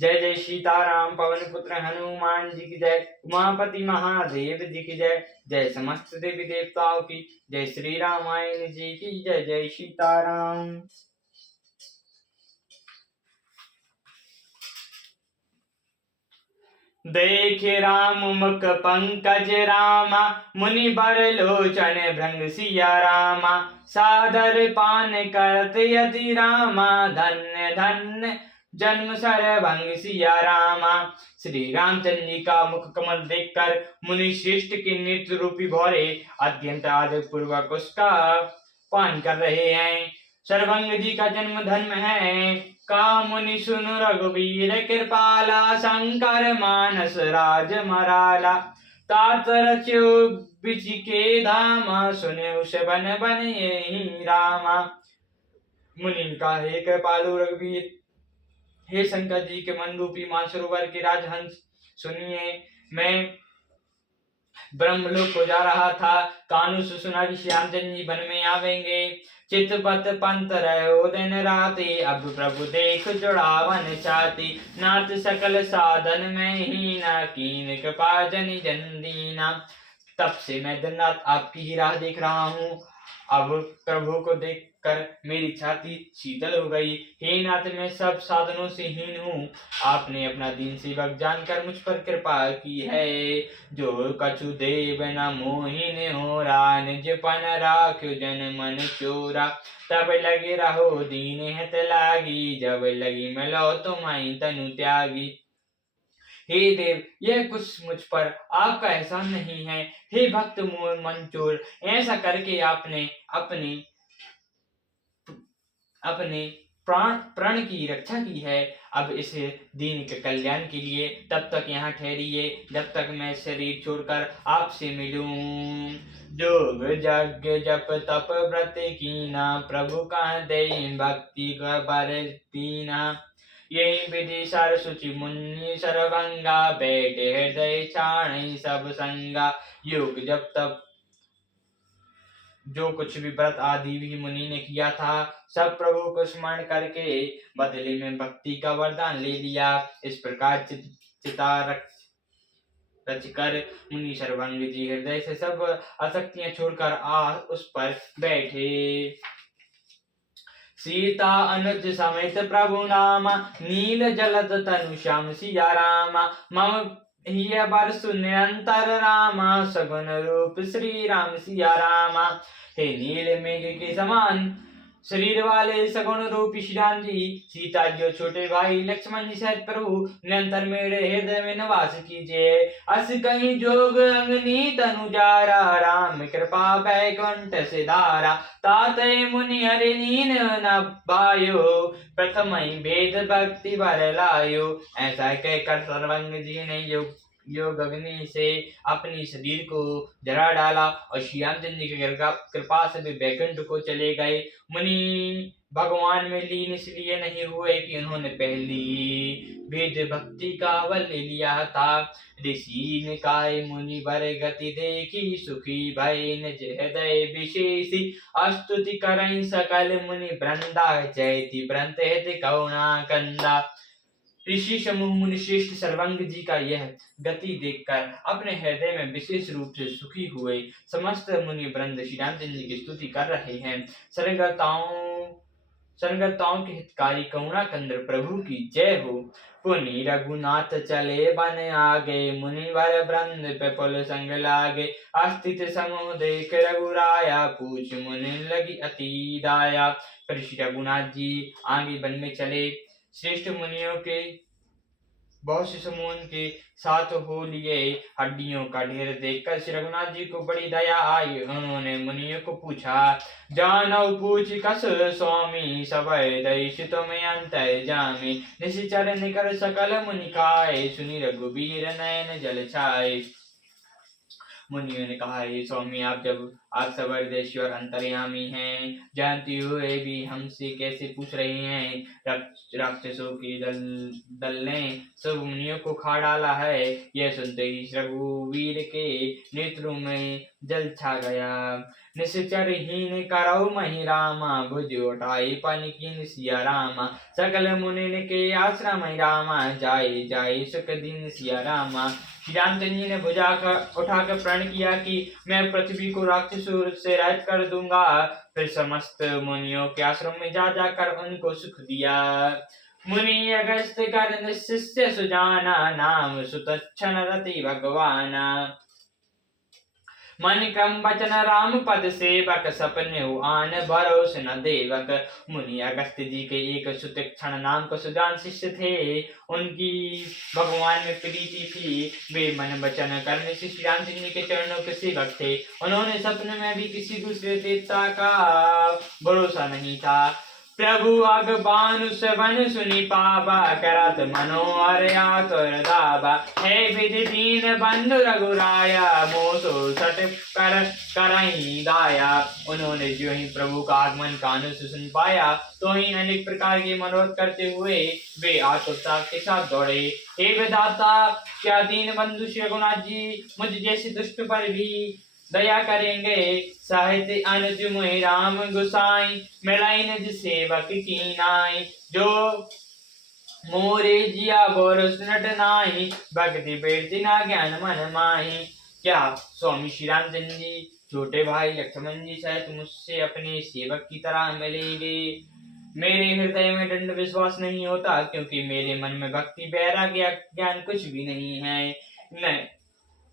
जय जय सीताराम पवन पुत्र हनुमान जी की जय। उमापति महादेव जी की जय। जय समस्त देवी देवताओं की जय। श्री रामायण जी की जय। जय सीताराम। देखे राम मुख पंकज रामा, मुनि बर लोचन भृंग सिया रामा। सादर पान करत यति रामा, धन्य धन्य जन्म सरभंग सिया रामा। श्री रामचंद्र जी का मुख कमल देखकर मुनि श्रेष्ठ के नेत्र रूपी भौरे अत्यंत आदर पूर्वक उसका पान कर रहे हैं। सरभंग जी का जन्म धर्म है, का मुनि सुनु रघुवीर कृपाला। शंकर मानस राज मराला, तात रच्यो बिच के धामा। सुने उस बन बन यही रामा। मुनि का हे कृपालु रघुवीर, हे शंकर जी के मन रूपी मानसरोवर के राजहंस सुनिए। मैं ब्रह्मलोक को जा रहा था, कानू सुना कि श्यामचंद्र जी वन में आवेंगे। चितपत पंत रहो दिन राति, अब प्रभु देख जुड़ावन छाती। नाथ सकल साधन में ही ना, कीन कृपा जनि जन दीना। तब से मैं दिन रात आपकी ही राह देख रहा हूँ। अब प्रभु को देखकर मेरी छाती शीतल हो गई। हे नाथ, मैं सब साधनों से हीन हूँ, आपने अपना दीन सेवक जानकर मुझ पर कृपा की है। जो कछु देव न मोहिन होरा, निज पन राख्यो जन मन चोरा। तब लगे रहो दीन हित लागी, जब लगी मिलो तुम्हारी तनु त्यागी। हे देव, यह कुछ मुझ पर आपका एहसान नहीं है। हे भक्त मोह मंचोर, ऐसा करके आपने अपने प्राण की रक्षा की है। अब इस दीन के कल्याण के लिए तब तक यहाँ ठहरिए, जब तक मैं शरीर छोड़कर आपसे मिलूं। जोग यज्ञ जप तप व्रत कीना, प्रभु का दे भक्ति बर दीना। यही विधि सर सुचि मुनि सरभंगा, बैठे हृदय छाण सब संगा। योग जप तप जो कुछ भी व्रत आदि भी मुनि ने किया था, सब प्रभु को स्मरण करके बदले में भक्ति का वरदान ले लिया। इस प्रकार चिता रचकर मुनि सर्वंग जी हृदय से सब आसक्तियां छोड़कर उस पर बैठे। सीता अनुज समेत प्रभु नामा, नील जलद तनु श्याम सिया रामा। मम हिय बरसु निरंतर रामा, सगुन रूप श्री राम सिया रामा। हे नील मेघ के समान शरीर वाले सगुण रूपी श्री राम जी, सीता जी और छोटे भाई लक्ष्मण जी सहित प्रभु निरंतर मेरे हृदय में निवास कीजिए। अस कहीं जोग अंगनी तनु जारा, राम कृपा बैकुंठ सिधारा। तातय मुनि हरि लीन न पायो, प्रथम ही वेद भक्ति बर लायो। ऐसा कहकर सर्वंग जी ने योग अग्नि से अपनी शरीर को जला डाला और श्री रामचंद्र जी की कृपा से भी बैकुंठ को चले गए। मुनि भगवान में लीन इसलिए नहीं हुए कि उन्होंने पहली वेद भक्ति का बल ले लिया था। ऋषि निकाय मुनि बर गति देखी, सुखी भय निज हृदय विशेषी। स्तुति करई सकल मुनि वृंदा, जयति व्रत हित करुणा कंदा। ऋषि समूह मुनि श्रेष्ठ सर्वंग जी का यह गति देखकर अपने हृदय में विशेष रूप से सुखी हुए। समस्त मुनि वृंद श्री रामचंद्र जी की स्तुति कर रहे हैं। सरंगताओं के हितकारी करुणा कंद प्रभु की जय हो। पुनि रघुनाथ चले बन आगे, मुनि वर वृंद विपुल संग लागे। अस्तित समूह देख रघुराया, पूछ मुनि लगी अति दाया। फिर श्री रघुनाथ जी आगे वन में चले। श्रेष्ठ मुनियों के बहुत से समूह के साथ हो लिए। हड्डियों का ढेर देखकर श्री रघुनाथ जी को बड़ी दया आई। उन्होंने मुनियों को पूछा, जानो पूछ कस स्वामी, सबय दैश तुम अंतर जामी। निशिचर निकर सकल मुनि खाए, सुनि रघुबीर नयन जल छाए। मुनियों ने कहा, हे स्वामी, आप जब आप सबरदेश्वर अंतर्यामी हैं, जानती हुए भी हमसे कैसे पूछ रही हैं। राक्षसों की दल ने सब मुनियों को खा डाला है। यह सुनते ही रघुवीर के नेत्रों में जल छा गया। निश्चरहीन करौ महि रामा, भुज उठाई पानी कीन सिया रामा। सकल मुनि के आश्रम रामा, जाए जाए सुख दिन सिया रामा। श्री रामचंद्र जी ने भुजा उठाकर प्रण किया कि मैं पृथ्वी को राक्षसों से रहित कर दूंगा। फिर समस्त मुनियों के आश्रम में जा जाकर उनको सुख दिया। मुनि अगस्त कर शिष्य सुजाना, नाम सुतच्छन रति भगवाना। मन क्रम वचन राम पद सेवक, सपने आन भरोस न देवक। मुनि अगस्त जी के एक सुतीक्षण नाम को सुजान शिष्य थे। उनकी भगवान में प्रीति थी। वे मन वचन करने से श्री रामचंद्र जी के चरणों के सेवक थे। उन्होंने सपने में भी किसी दूसरे देवता का भरोसा नहीं था। प्रभु अगबान सबन सुनि पावा, करत मनोहर आतुर दावा। हे विधि दीन बंधु रघुराया, मोसो सट कर करहीं दाया। उन्होंने जो ही प्रभु का आगमन कानों से सुन पाया, तो ही अनेक प्रकार के मनोरथ करते हुए वे आतुरता के साथ दौड़े। हे विधाता, क्या दीन बंधु श्री रघुनाथ जी मुझ जैसे दुष्ट पर भी दया करेंगे। साहित्य अनुज मोहि राम गुसाई, मिलाई निज सेवक की नाई। जो मोरे जिया बोरस नट नाही, भक्ति बेटी ना ज्ञान मन माही। क्या स्वामी श्री रामचंद्र जी छोटे भाई लक्ष्मण जी सहित मुझसे अपने सेवक की तरह मिलेंगे? मेरे हृदय में दृढ़ विश्वास नहीं होता, क्योंकि मेरे मन में भक्ति वैराग्य ज्ञान कुछ भी नहीं है।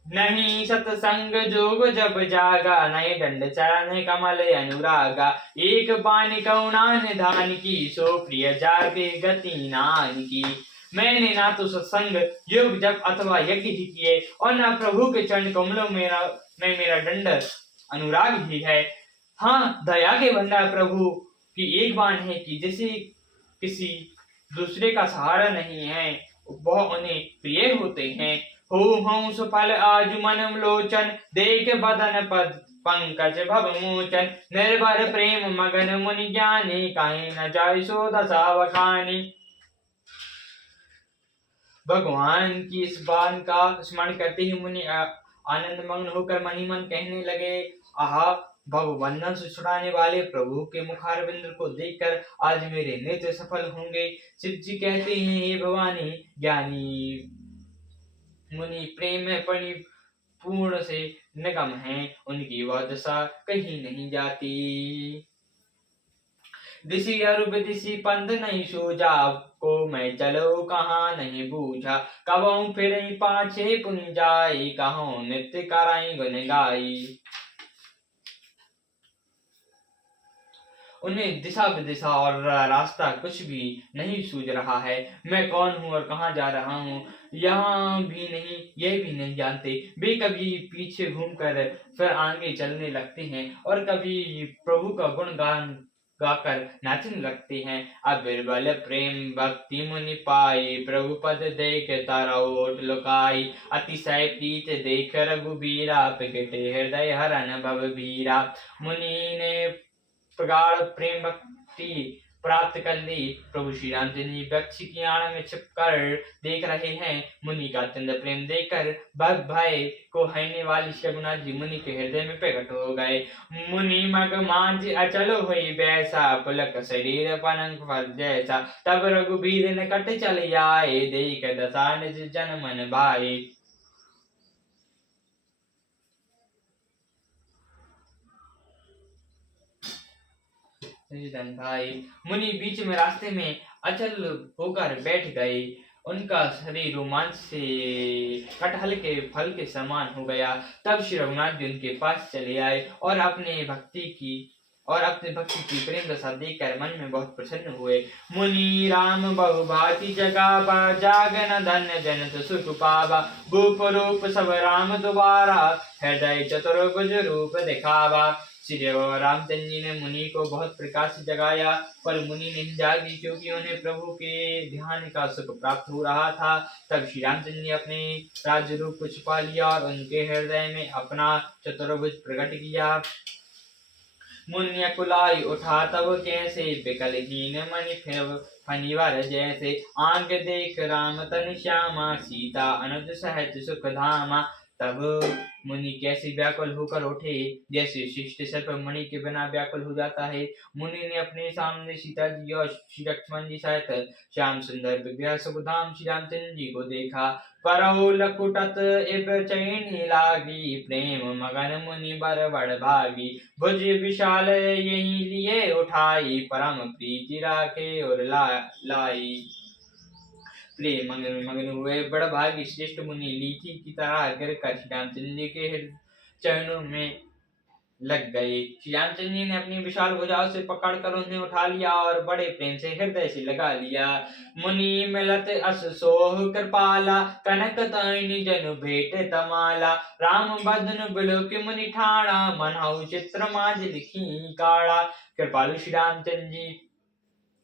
नहीं सत्संग जोग जब जागा, नहीं दंड चरण कमल अनुरागा। एक बानी करुणा निधान की, सो प्रिय जागे गति नान की। मैंने ना तो सत्संग योग जब अथवा यज्ञ ही किए, और न प्रभु के चरण कमलों में मेरा दंड अनुराग भी है। हाँ, दया के भंडार प्रभु की एक बाण है कि जैसे किसी दूसरे का सहारा नहीं है, वह उन्हें प्रिय होते हैं। हो सुफल आज मन लोचन, देख बदन पद पंकज भव मोचन। निर्भर प्रेम मगन मुनि ज्ञानी, कहीं न जाय सो दशा बखानी। भगवान की इस बात का स्मरण करते ही मुनि आनंद मग्न होकर मन ही मन कहने लगे, आहा, भगवंदन से छुड़ाने वाले प्रभु के मुखारविंद को देखकर आज मेरे नेत्र सफल होंगे। शिव जी कहते हैं, हे भवानी, ज्ञानी मुनि प्रेम में परिपूर्ण से निगम हैं, उनकी वह दशा कहीं नहीं जाती। दिशि अरुब दिशि पंथ नहीं सूझा, को मैं चलो कहाँ नहीं बूझा। कबहू फिर पाछे पुन जाई, कहो नित्य कराई गुन गाई। उन्हें दिशा विदिशा और रास्ता कुछ भी नहीं सूझ रहा है। मैं कौन हूँ और कहाँ जा रहा हूँ, यह भी नहीं जानते। वे कभी पीछे घूमकर फिर आगे चलने लगते हैं, और कभी प्रभु का गुणगान गाकर नाचने लगते हैं। अबिरबल प्रेम भक्ति मुनि पाई, प्रभु पद देख तारोट लुकाई। अतिशय प्रीत देख रघुबीरा, प्रगटे हृदय हरन भव बीरा। मुनि ने प्रगाढ़ प्रेम भक्ति प्राप्त कर ली। प्रभु श्री रामचंद्र जी वृक्ष की आड़ में छिपकर देख रहे हैं। मुनि का अत्यंत प्रेम देखकर भक्त भय को हरने वाली रघुनाथ जी मुनि के हृदय में प्रकट हो गए। मुनि मग मांझ अचल हुई बैसा, पुलक शरीर पलंग पर जैसा। तब रघुबीर निकट चल आए, देख दशा निज जन मन भाए। भाई मुनि बीच में रास्ते में अचल होकर बैठ गए। उनका शरीर रोमांच से कटहल के फल के समान हो गया। तब श्री रघुनाथ जी उनके पास चले आए और अपने भक्ति की प्रेम दशा देखकर मन में बहुत प्रसन्न हुए। मुनि राम बहुभांति जगावा, जागन धन्य जनत सुख पावा। भूप रूप सब राम दुबारा, हृदय चतुर्भुज रूप दिखावा। श्री रामचंद्र जी ने मुनि को बहुत प्रकार से जगाया, पर मुनि नहीं जागी, क्योंकि उन्हें प्रभु के ध्यान का सुख प्राप्त हो रहा था। तब श्री रामचंद्र जी अपने राज्य रूप को छुपा लिया और उनके हृदय में अपना चतुर्भुज प्रकट किया। मुन्य कुलाई उठा तब कैसे, विकलहीन मणि फिर फनिवर जैसे। आंग देख राम तन श्यामा, सीता अनुज सहज सुख धामा। तब मुनि कैसे व्याकुल होकर उठे, जैसे शिष्ट सर्प मणि के बिना व्याकुल हो जाता है। मुनि ने अपने सामने सीता जी और श्री लक्ष्मण जी सहित श्याम सुंदर विग्रह सुखधाम श्री रामचंद्र जी को देखा। परौ लकुटत इब चैनी लागी, प्रेम मगन मुनि बर बड़ भागी। भुज विशाल यही लिए उठाई, परम प्रीति राखे और लाई। प्रेम मगन हुए बड़ भागी श्रेष्ठ मुनि, लीची की तरह गिर कर श्री रामचंद्र जी के चरणों में लग गए। श्री रामचंद्र जी ने अपनी विशाल भुजाओं से पकड़कर उन्हें उठा लिया और बड़े प्रेम से हृदय से लगा लिया। मुनि मिलत अस सोह कृपाला, कनक तैनी जनु भेट तमाला। राम बदन बिलोक मुनि ठाणा, मनहु चित्र माज लिखी काढ़ा। कृपालु श्री रामचंद्र जी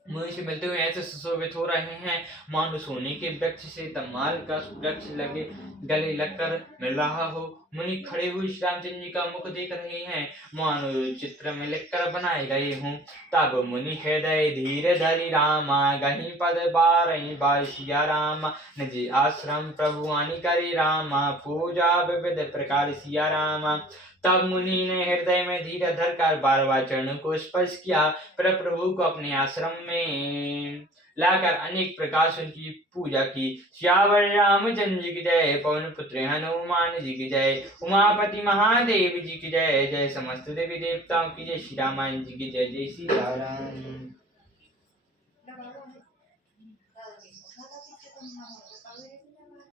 मुनि से मिलते हुए ऐसे सुशोभित हो रहे हैं, मानो सोने के वृक्ष से तमाल का वृक्ष लगे गले लगकर मिल रहा हो। मुनि खड़े हुए श्री रामचंद्र जी का मुख देख रहे हैं, मानो चित्र में लिखकर बनाए गए हों। तब मुनि हृदय धीर धरि रामा, गही पद बारही बार सिया रामा। निज आश्रम प्रभु आनि करे रामा, पूजा विविध प्रकार सिया रामा। तब मुनि ने हृदय में धीरे धर कर बार बार चरणों को स्पर्श किया, पर प्रभु को अपने आश्रम में लाकर अनेक प्रकार से उनकी पूजा की। श्यावर रामचंद्र जी की जय, पवन पुत्र हनुमान जी की जय, उमापति महादेव जी की जय, जय समस्त देवी देवताओं की जय, श्री रामायण जी की जय, जय श्री राम।